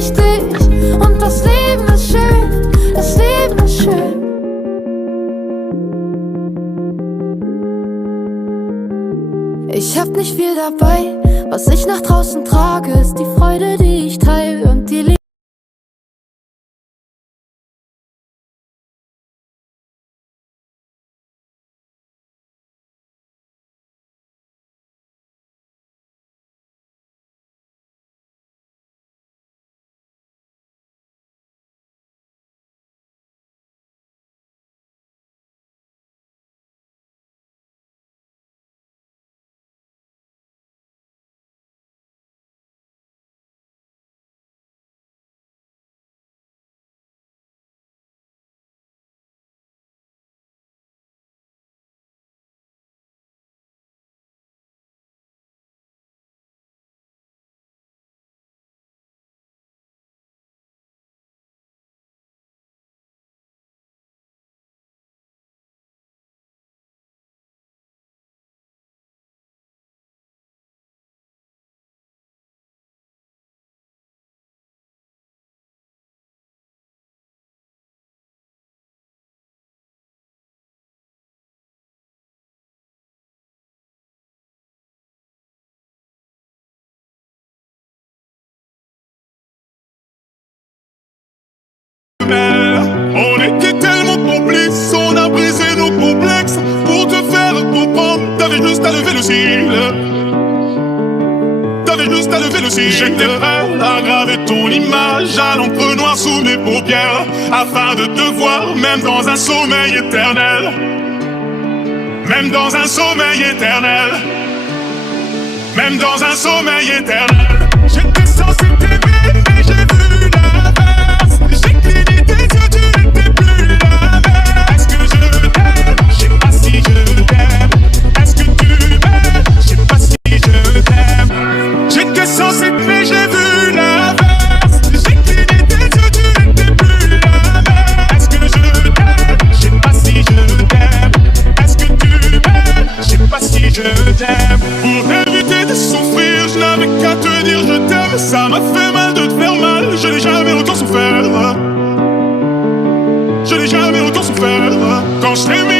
wichtig und das Leben ist schön, das Leben ist schön. Ich hab nicht viel dabei, was ich nach draußen trage, ist die Freude, die ich teile und die Liebe. On était tellement complices, on a brisé nos complexes pour te faire comprendre. T'avais juste à lever le cil. T'avais juste à lever le cil. J'étais prêt à graver ton image à l'encre noire sous mes paupières, afin de te voir même dans un sommeil éternel. Même dans un sommeil éternel. Même dans un sommeil éternel. J'étais censé t'aimer, mais j'ai vu l'inverse. J'ai cligné tes yeux, tu n'étais plus la même. Est-ce que je t'aime? Je sais pas si je t'aime. Est-ce que tu m'aimes? Je sais pas si je t'aime. J'étais censé t'aimer, j'ai vu l'inverse. J'ai cligné tes yeux, tu n'étais plus la même. Est-ce que je t'aime? Je sais pas si je t'aime. Est-ce que tu m'aimes? Je sais pas si je t'aime. Pour éviter de souffrir, je n'avais qu'à te dire je t'aime. Ça m'a fait mal de te faire mal, je n'ai jamais autant souffert. Je n'ai jamais autant souffert. Quand je t'ai mis